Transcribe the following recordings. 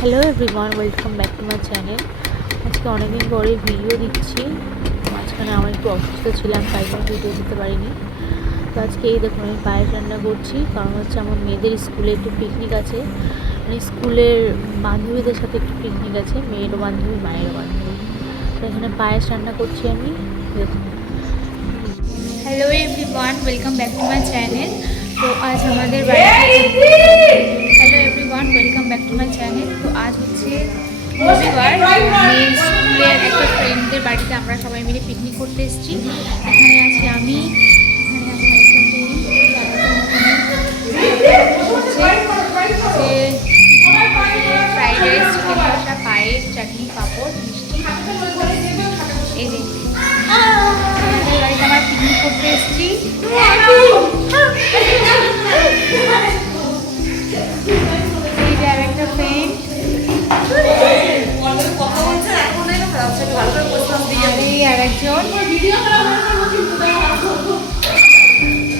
Hello everyone, welcome back to my channel. আজকে অনেকদিন পরে ভিডিও দিচ্ছি। মাঝখানে আমার একটু অসুস্থ ছিলাম, তাই জন্য ভিডিও দিতে পারিনি। তো আজকে এই দেখুন আমি পায়েস রান্না করছি, কারণ হচ্ছে আমার মেয়েদের স্কুলে একটু পিকনিক আছে, মানে স্কুলের বান্ধবীদের সাথে একটু পিকনিক আছে, মেয়েরও বান্ধবী মায়েরও বান্ধবী। তো এখানে পায়েস রান্না করছি আমি, দেখুন। Hello everyone, welcome back to my channel. তো আজ আমাদের welcome back to my channel. তো আজ হচ্ছে রবিবার, মেয়ের স্কুলের একটা ফ্রেন্ডদের বাড়িতে আমরা সবাই মিলে পিকনিক করতে এসেছি। এখানে আছি আমি, ফ্রাইড রাইস, চিকেন কষা, পায়েস, চাটনি, পাঁপড়, মিষ্টি। এই যে বাড়িতে আমরা পিকনিক করতে এসেছি।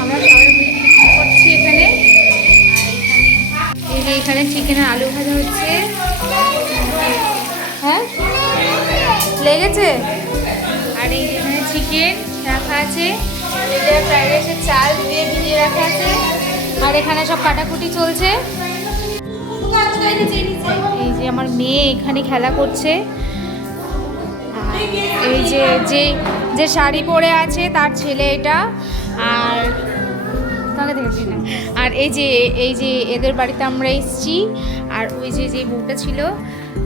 আমরা সবাই মিলে করছি এখানে। এখানে চিকেনের আলু ভাজা হচ্ছে। হ্যাঁ, লেগেছে। আর এই এখানে চিকেন রাখা আছে, এটা ফ্রাইড রাইসের চাল দিয়ে ভিজিয়ে রাখা আছে। আর এখানে সব কাটাকুটি চলছে। এই যে আমার মেয়ে এখানে খেলা করছে। এই যে যে যে শাড়ি পরে আছে তার ছেলে এটা। আর তাকে দেখেছি না। আর এই যে এদের বাড়িতে আমরা এসেছি। আর ওই যে যে বউটা ছিল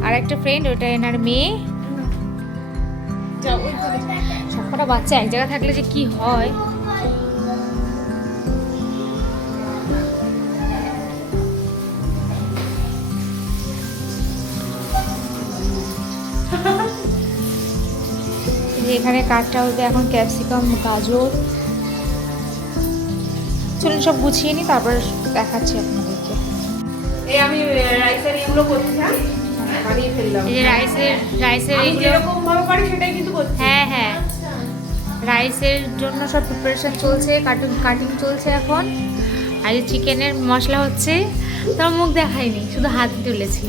আর একটা ফ্রেন্ড, ওটা এনার মেয়ে। সবকটা বাচ্চা এক জায়গায় থাকলে যে কি হয়। এখানে কাঠটা হতে এখন ক্যাপসিকাম, গাজর, চলুন সব গুছিয়ে নিই, তারপর দেখাচ্ছি আপনাদেরকে। এই আমি রাইসের এগুলো করছি, হ্যাঁ বানিয়ে ফেললাম। এই যে রাইসের এগুলো এরকম ভাবে পারি সেটাই কিন্তু করছি। হ্যাঁ হ্যাঁ, রাইসের জন্য সব প্রিপারেশন চলছে, কাটিং চলছে এখন। আর এই চিকেনের মশলা হচ্ছে, তোর মুখ দেখায়নি, শুধু হাত তুলেছি।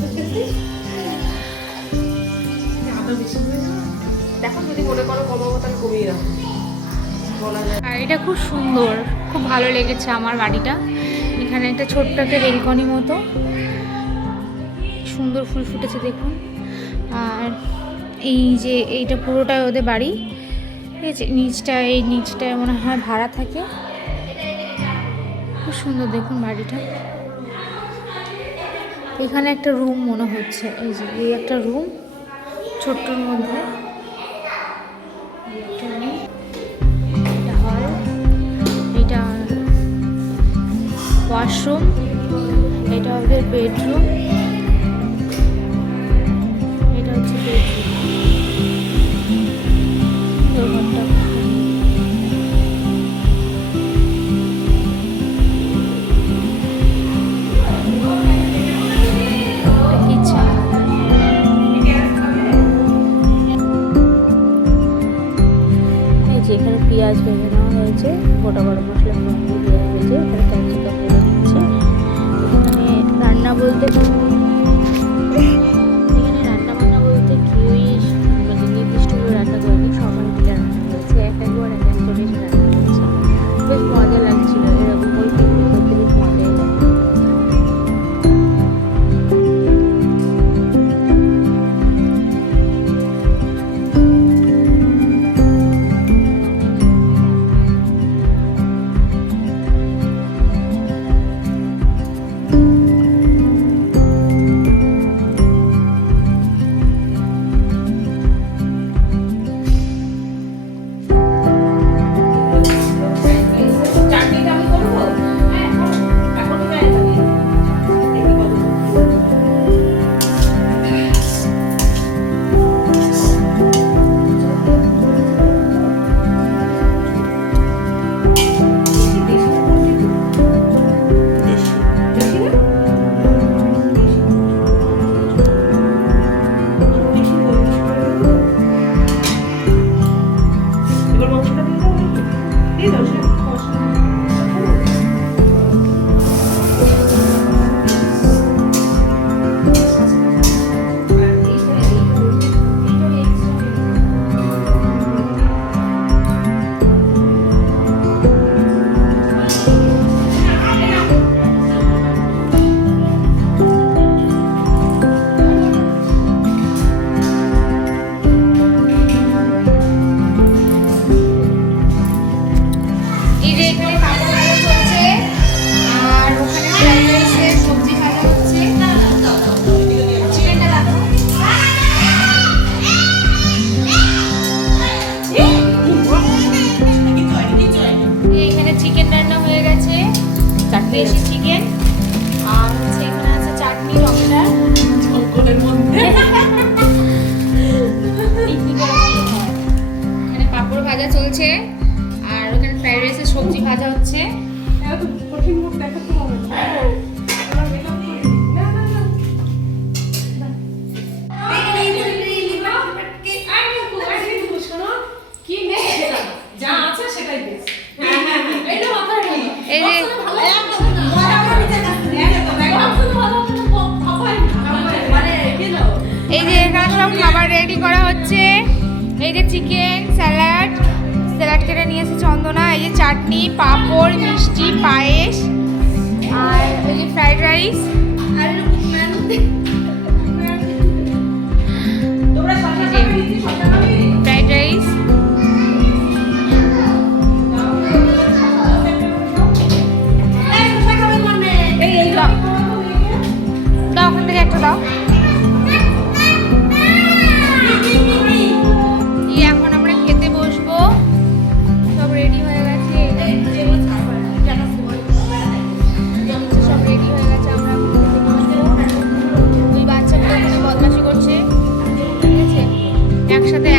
দেখো যদি মনে করো কমাবো তাহলে কমিয়ে রাখো। আর এটা খুব সুন্দর, খুব ভালো লেগেছে আমার বাড়িটা। এখানে একটা ছোট্ট একটা বেলকনি মতো, সুন্দর ফুল ফুটেছে দেখুন। আর এই যে এইটা পুরোটাই ওদের বাড়ি। এই যে নিচটায় মনে হয় ভাড়া থাকে। খুব সুন্দর দেখুন বাড়িটা। এখানে একটা রুম মনে হচ্ছে, এই যে এই একটা রুম ছোট্টর মধ্যে। এটা হল, এটা ওয়াশরুম, এটা ওদের বেডরুম, এটা হচ্ছে বেডরুম। এখানে পেঁয়াজ ভেজে নেওয়া হয়েছে, গোটা গরম মশলা দেওয়া হয়েছে, এখানে ক্যাপসিকাম ভেজে দিচ্ছে। এখানে রান্না বলতে কেউই মানে নির্দিষ্ট করে রান্না করেনি, সবাই মিলে রান্না করেছে, একবার এক একজন এসে রান্না করেছে। বেশ মজা লাগছিল, এরকম করে পিকনিক করতে বেশ মজাই লাগে। এই যে এখানে সব খাবার রেডি করা হচ্ছে। এই যে চিকেন, স্যালাড কেটে নিয়ে এসেছে চন্দনা। এই যে চাটনি, পাঁপড়, মিষ্টি, পায়েস, আর এই যে ফ্রাইড রাইস। ফ্রাইড রাইস, দাও ওখান থেকে একটা দাও। এখন আমরা খেতে বসবো, সব রেডি হয়ে গেছে। সব রেডি হয়ে গেছে, আমরা এখন খেতে বসবো। ওই বাচ্চাগুলো ওখানে বদমাশি করছে, ঠিক আছে? একসাথে